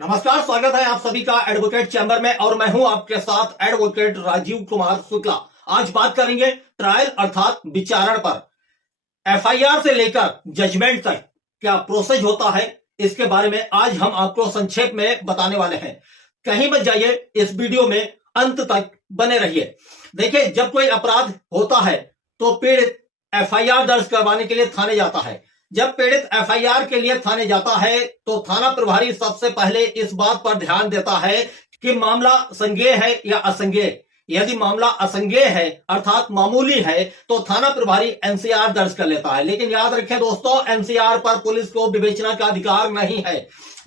नमस्कार, स्वागत है आप सभी का एडवोकेट चैंबर में और मैं हूं आपके साथ एडवोकेट राजीव कुमार शुक्ला। आज बात करेंगे ट्रायल अर्थात विचारण पर। एफआईआर से लेकर जजमेंट तक क्या प्रोसेस होता है, इसके बारे में आज हम आपको संक्षेप में बताने वाले हैं। कहीं मत जाइए, इस वीडियो में अंत तक बने रहिए। देखिए, जब कोई अपराध होता है तो पीड़ित एफआईआर दर्ज करवाने के लिए थाने जाता है। जब पीड़ित एफआईआर के लिए थाने जाता है तो थाना प्रभारी सबसे पहले इस बात पर ध्यान देता है कि मामला संज्ञेय है या असंज्ञेय। यदि मामला असंज्ञेय है अर्थात मामूली है तो थाना प्रभारी एनसीआर दर्ज कर लेता है। लेकिन याद रखें दोस्तों, एनसीआर पर पुलिस को विवेचना का अधिकार नहीं है।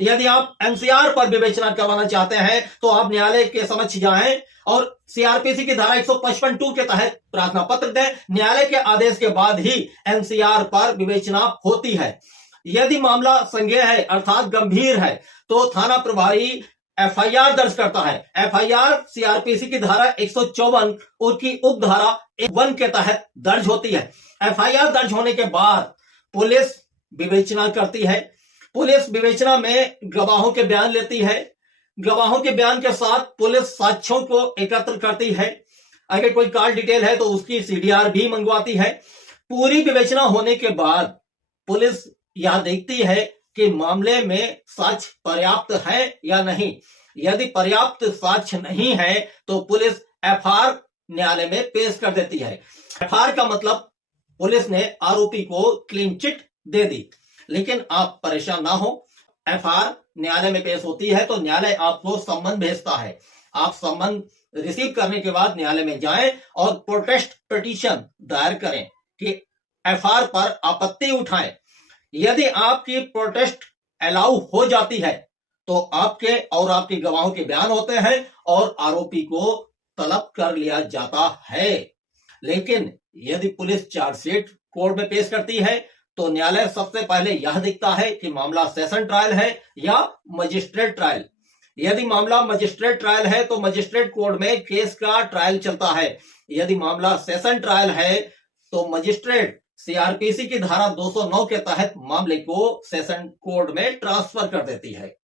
यदि आप एनसीआर पर विवेचना करवाना चाहते हैं तो आप न्यायालय के समक्ष जाएं और सीआरपीसी की धारा 155(2) के तहत प्रार्थना पत्र दें। न्यायालय के आदेश के बाद ही एनसीआर पर विवेचना होती है। यदि मामला संज्ञेय है अर्थात गंभीर है तो थाना प्रभारी एफआईआर दर्ज करता है। एफआईआर सीआरपीसी की धारा 154 उसकी उपधारा 1 के तहत दर्ज होती है। एफआईआर दर्ज होने के बाद पुलिस विवेचना करती है। पुलिस विवेचना में गवाहों के बयान लेती है। गवाहों के बयान के साथ पुलिस साक्ष्यों को एकत्र करती है। अगर कोई कॉल डिटेल है तो उसकी सीडीआर भी मंगवाती है। पूरी विवेचना होने के बाद पुलिस यह देखती है कि मामले में साक्ष्य पर्याप्त है या नहीं। यदि पर्याप्त साक्ष्य नहीं है तो पुलिस एफआईआर न्यायालय में पेश कर देती है। एफआईआर का मतलब पुलिस ने आरोपी को क्लीन चिट दे दी। लेकिन आप परेशान ना हो, एफआईआर न्यायालय में पेश होती है तो न्यायालय आपको सम्मन भेजता है। आप सम्मन रिसीव करने के बाद न्यायालय में जाएं और प्रोटेस्ट पिटीशन दायर करें कि एफआईआर पर आपत्ति उठाएं। यदि आपकी प्रोटेस्ट अलाउ हो जाती है तो आपके और आपके गवाहों के बयान होते हैं और आरोपी को तलब कर लिया जाता है। लेकिन यदि पुलिस चार्जशीट कोर्ट में पेश करती है तो न्यायालय सबसे पहले यह देखता है कि मामला सेशन ट्रायल है या मजिस्ट्रेट ट्रायल। यदि मामला मजिस्ट्रेट ट्रायल है तो मजिस्ट्रेट कोर्ट में केस का ट्रायल चलता है। यदि मामला सेशन ट्रायल है तो मजिस्ट्रेट सीआरपीसी की धारा 209 के तहत मामले को सेशन कोर्ट में ट्रांसफर कर देती है।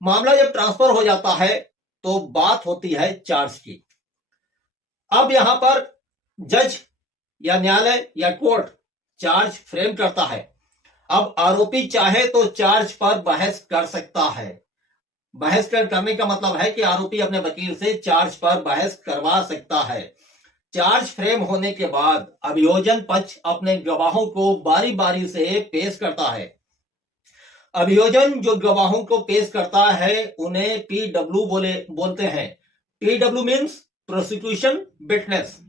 मामला जब ट्रांसफर हो जाता है तो बात होती है चार्ज की। अब यहां पर जज या न्यायालय या कोर्ट चार्ज फ्रेम करता है। अब आरोपी चाहे तो चार्ज पर बहस कर सकता है। बहस करने का मतलब है कि आरोपी अपने वकील से चार्ज पर बहस करवा सकता है। चार्ज फ्रेम होने के बाद अभियोजन पक्ष अपने गवाहों को बारी बारी से पेश करता है। अभियोजन जो गवाहों को पेश करता है उन्हें पीडब्ल्यू बोलते हैं। PW means prosecution witness.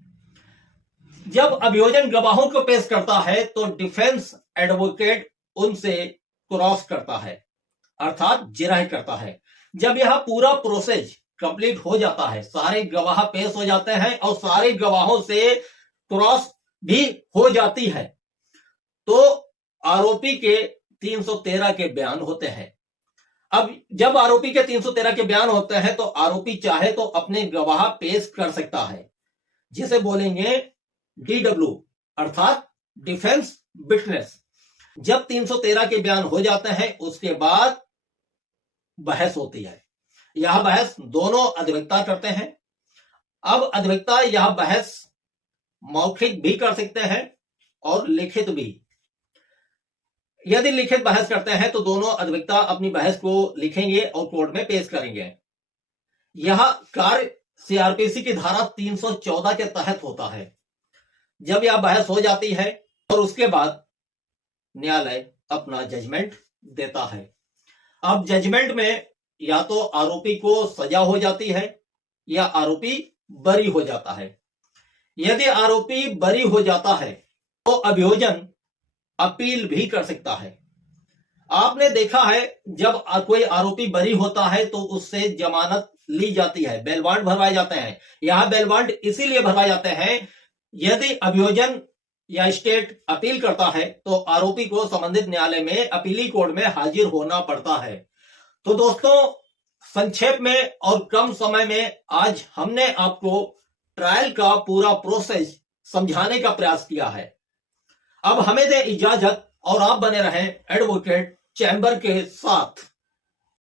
जब अभियोजन गवाहों को पेश करता है तो डिफेंस एडवोकेट उनसे क्रॉस करता है अर्थात जिरह करता है। जब यह पूरा प्रोसेस कंप्लीट हो जाता है, सारे गवाह पेश हो जाते हैं और सारे गवाहों से क्रॉस भी हो जाती है, तो आरोपी के 313 के बयान होते हैं। अब जब आरोपी के 313 के बयान होते हैं तो आरोपी चाहे तो अपने गवाह पेश कर सकता है, जिसे बोलेंगे डीडब्ल्यू अर्थात डिफेंस विटनेस। जब 313 के बयान हो जाते हैं उसके बाद बहस होती है। यह बहस दोनों अधिवक्ता करते हैं। अब अधिवक्ता यह बहस मौखिक भी कर सकते हैं और लिखित भी। यदि लिखित बहस करते हैं तो दोनों अधिवक्ता अपनी बहस को लिखेंगे और कोर्ट में पेश करेंगे। यह कार्य सीआरपीसी की धारा 314 के तहत होता है। जब यह बहस हो जाती है और उसके बाद न्यायालय अपना जजमेंट देता है। अब जजमेंट में या तो आरोपी को सजा हो जाती है या आरोपी बरी हो जाता है। यदि आरोपी बरी हो जाता है तो अभियोजन अपील भी कर सकता है। आपने देखा है जब कोई आरोपी बरी होता है तो उससे जमानत ली जाती है, बेल वारंट भरवाए जाते हैं। यहां बेल वारंट इसीलिए भरवाए जाते हैं, यदि अभियोजन या स्टेट अपील करता है तो आरोपी को संबंधित न्यायालय में अपीली कोर्ट में हाजिर होना पड़ता है। तो दोस्तों, संक्षेप में और कम समय में आज हमने आपको ट्रायल का पूरा प्रोसेस समझाने का प्रयास किया है। अब हमें दे इजाजत और आप बने रहें एडवोकेट चैंबर के साथ।